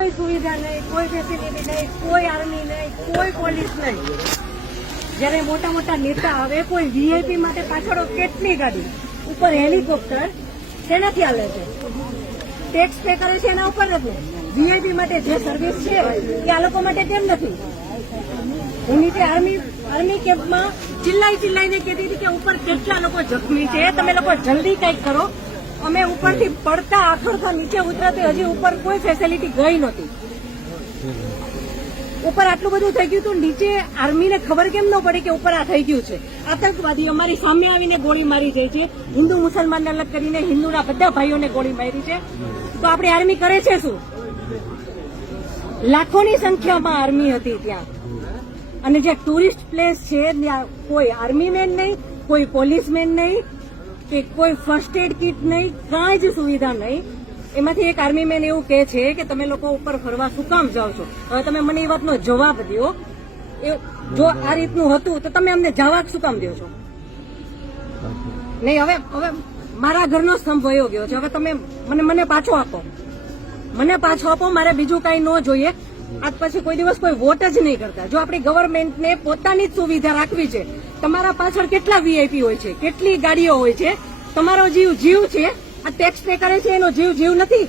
कोई सुविधा नहीं, कोई फैसिलिटी नहीं, कोई आर्मी नहीं, कोई પોલીસ નહીં। જયારે મોટા મોટા નેતા આવે કોઈ વીઆઈપી માટે પાછળ કેટલી ગાડી ઉપર હેલિકોપ્ટર શેનાથી હાલે છે? ટેક્સ પે કરે છે એના ઉપર નથી। વીઆઈપી માટે જે સર્વિસ છે એ આ લોકો માટે કેમ નથી? હું નીચે આર્મી કેમ્પમાં ચિલ્લાઈને કહેતી હતી કે ઉપર કેટલા લોકો જખમી છે, તમે લોકો જલ્દી કંઈક કરો। અમે ઉપરથી પડતા આખડતા નીચે ઉતરાતી હજી ઉપર કોઈ ફેસિલિટી ગઈ નહોતી। ઉપર આટલું બધું થઈ ગયું હતું, નીચે આર્મીને ખબર કેમ ન પડી કે ઉપર આ થઈ ગયું છે? આતંકવાદી અમારી સામે આવીને ગોળી મારી જાય છે, હિન્દુ મુસલમાનને અલગ કરીને હિન્દુના બધા ભાઈઓને ગોળી મારી છે। તો આપણી આર્મી કરે છે શું? લાખોની સંખ્યામાં આર્મી હતી ત્યાં, અને જે ટુરિસ્ટ પ્લેસ છે ત્યાં કોઈ આર્મી મેન નહીં, કોઈ પોલીસમેન નહીં કે કોઈ ફર્સ્ટ એડ કિટ નહીં, કાંઈ જ સુવિધા નહીં। એમાંથી એક આર્મી મેન એવું કહે છે કે તમે લોકો ઉપર ફરવા શું કામ જાઓ છો? હવે તમે મને એ વાતનો જવાબ દો, જો આ રીતનું હતું તો તમે અમને જવાબ શું કામ દો છો? નહીં, હવે મારા ઘરનો સ્તંભ વયો ગયો છે, હવે તમે મને પાછો આપો, મારે બીજું કઈ ન જોઈએ। આજ પછી કોઈ દિવસ કોઈ વોટ જ નહીં કરતા। જો આપણી ગવર્મેન્ટને પોતાની જ સુવિધા રાખવી છે, તમારા પાછળ કેટલા વીઆઈપી હોય છે, કેટલી ગાડીઓ હોય છે, તમારો જીવ છે, આ ટેક્સ પે કરે છે એનો જીવ નથી?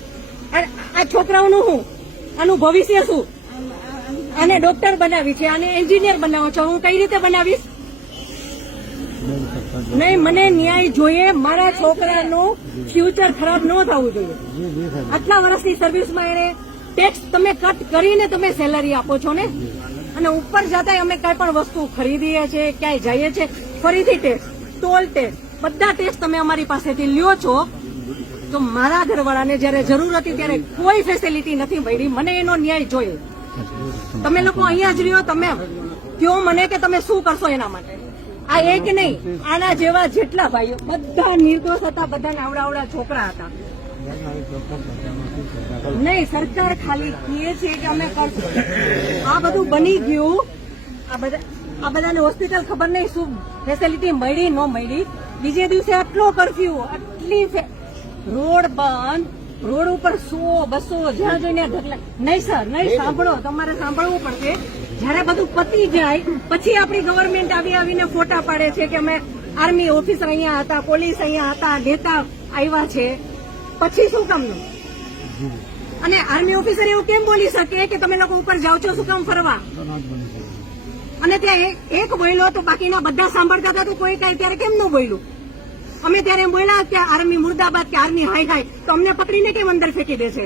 આ છોકરાઓનું શું, આનું ભવિષ્ય શું? આને ડોક્ટર બનાવી છે, આને એન્જિનિયર બનાવો છો, હું કઈ રીતે બનાવીશ? નહીં, મને ન્યાય જોઈએ, મારા છોકરાનું ફ્યુચર ખરાબ ન થવું જોઈએ। આટલા વર્ષની સર્વિસમાં એને ટેક્સ તમે કટ કરીને તમે સેલરી આપો છો ને, અને ઉપર જતા અમે કઈ પણ વસ્તુ ખરીદીએ છીએ, ક્યાંય જઈએ છીએ, ફરીથી ટેક્સ, ટોલ ટેક્સ, બધા ટેક્સ તમે અમારી પાસેથી લ્યો છો। તો મારા ઘરવાળાને જયારે જરૂર હતી ત્યારે કોઈ ફેસિલિટી નથી મળી, મને એનો ન્યાય જોઈએ। તમે લોકો અહીંયા જ રહ્યો, તમે કહો મને કે તમે શું કરશો એના માટે। આ એક નહીં, આના જેવા જેટલા ભાઈઓ બધા નિર્દોષ હતા, બધા આવડા છોકરા હતા। નહીં, સરકાર ખાલી કહે છે કે અમે કરશું, આ બધું બની ગયું, આ બધાને હોસ્પિટલ ખબર નહીં શું ફેસિલિટી મળી ન મળી। બીજે દિવસે આટલો કરફ્યુ, આટલી રોડ બંધ, રોડ ઉપર 100-200 જ્યાં જોઈને ઢગલા। નહીં સર, નહીં, સાંભળો, તમારે સાંભળવું પડશે। જયારે બધું પતી જાય પછી આપણી ગવર્મેન્ટ આવીને ફોટા પાડે છે કે અમે આર્મી ઓફિસર અહીંયા હતા, પોલીસ અહીંયા હતા, નેતા આવ્યા છે, પછી શું કામનું? અને આર્મી ઓફિસર એવું કેમ બોલી શકે કે તમે લોકો ઉપર જાઓ છો શું કામ ફરવા? અને ત્યાં એક બોલ્યો તો બાકીના બધા સાંભળતા હતા, તો કોઈ કઈ ત્યારે કેમ ન બોલ્યું? અમે ત્યારે એમ બોલ્યા કે આર્મી મુર્દાબાદ કે આર્મી હાય હાય, તો અમને પકડીને કેમ અંદર ફેંકી દે છે?